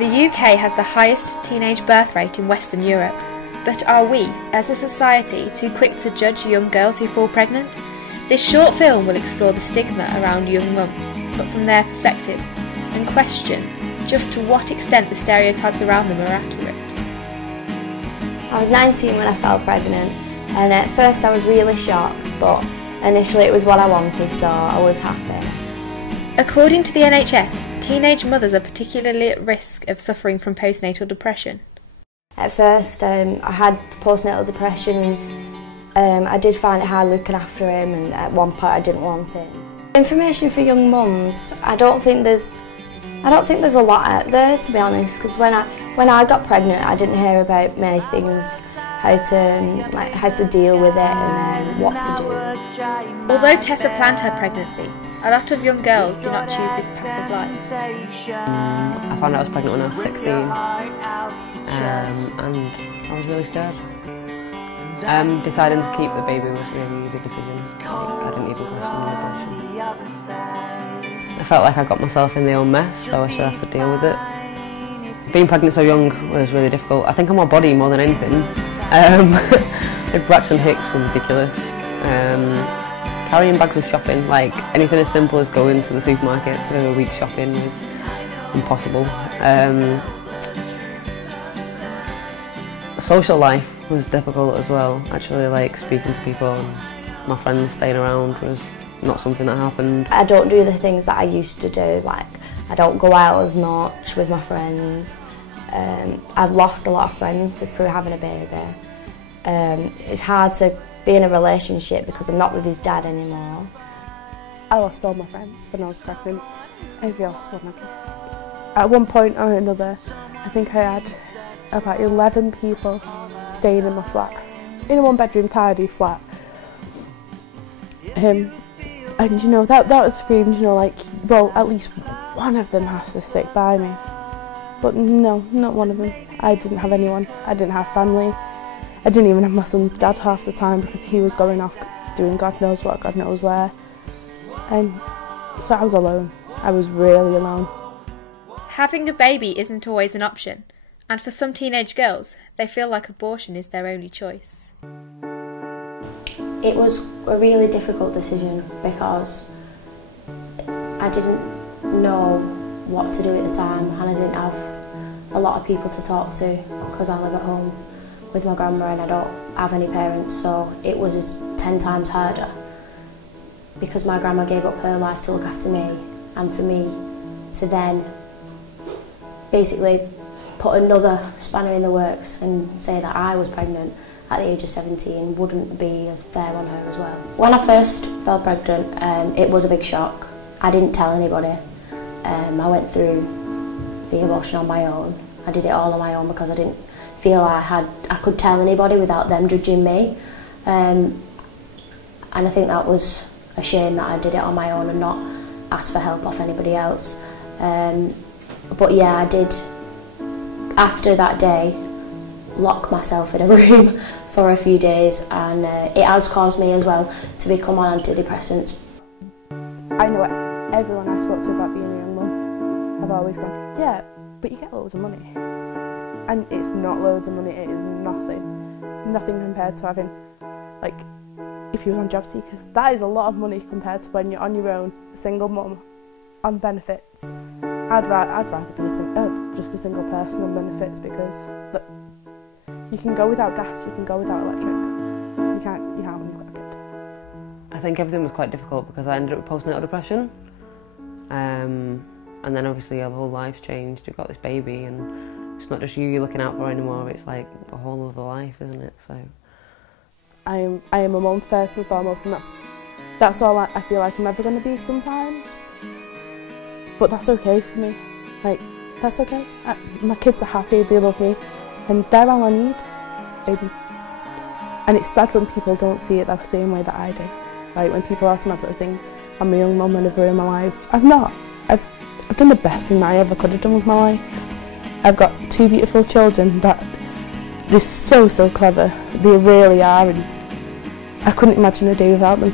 The UK has the highest teenage birth rate in Western Europe, but are we, as a society, too quick to judge young girls who fall pregnant? This short film will explore the stigma around young mums, but from their perspective, and question just to what extent the stereotypes around them are accurate. I was 19 when I fell pregnant, and at first I was really shocked, but initially it was what I wanted, so I was happy. According to the NHS, teenage mothers are particularly at risk of suffering from postnatal depression. At first I had postnatal depression, and I did find it hard looking after him, and at one point I didn't want him. Information for young mums, I don't think there's a lot out there, to be honest, because when I got pregnant I didn't hear about many things, how to deal with it and what to do. Although Tessa planned her pregnancy, a lot of young girls do not choose this path of life. I found out I was pregnant when I was 16, and I was really scared. Deciding to keep the baby was a really easy decision. I didn't even question the abortion. I felt like I got myself in the own mess, so I should have to deal with it. Being pregnant so young was really difficult. I think on my body more than anything. Braxton Hicks was ridiculous. Carrying bags of shopping, like anything as simple as going to the supermarket to do a week's shopping, was impossible. Social life was difficult as well. Actually, like speaking to people and my friends staying around was not something that happened. I don't do the things that I used to do, like I don't go out as much with my friends. I've lost a lot of friends through having a baby. It's hard to be in a relationship because I'm not with his dad anymore. I lost all my friends when I was pregnant. Every lost one of them. At one point or another, I think I had about 11 people staying in my flat, in a one-bedroom tidy flat. And you know, that was screamed, you know, like, well, at least one of them has to stick by me. But no, not one of them. I didn't have anyone. I didn't have family. I didn't even have my son's dad half the time because he was going off doing God knows what, God knows where. And so I was alone. I was really alone. Having a baby isn't always an option, and for some teenage girls, they feel like abortion is their only choice. It was a really difficult decision because I didn't know what to do at the time, and I didn't have a lot of people to talk to because I live at home with my grandma and I don't have any parents, so it was just 10 times harder because my grandma gave up her life to look after me, and for me to then basically put another spanner in the works and say that I was pregnant at the age of 17 wouldn't be as fair on her as well. When I first fell pregnant, it was a big shock. I didn't tell anybody. I went through the abortion on my own. I did it all on my own because I didn't feel I could tell anybody without them judging me. And I think that was a shame that I did it on my own and not ask for help off anybody else. But yeah, I did, after that day, lock myself in a room for a few days, and it has caused me as well to become on antidepressants. I know everyone I spoke to about being a young mum, I've always gone, yeah, but you get loads of money. And it's not loads of money, it is nothing. Nothing compared to having, like, if you was on job seekers, that is a lot of money compared to when you're on your own, single mum, on benefits. I'd rather be just a single person on benefits because, look, you can go without gas, you can go without electric. You can't when you've got a kid. I think everything was quite difficult because I ended up with postnatal depression. And then obviously your whole life's changed. You've got this baby and it's not just you're looking out for anymore, it's like a whole other life, isn't it? So I am a mum first and foremost, and that's all I feel like I'm ever going to be sometimes. But that's okay for me. Like, that's okay. My kids are happy, they love me, and they're all I need. And it's sad when people don't see it the same way that I do. Like when people automatically think I'm a young mum and I've ruined my life. I've not. I've done the best thing that I ever could have done with my life. I've got 2 beautiful children that they're so clever. They really are, and I couldn't imagine a day without them.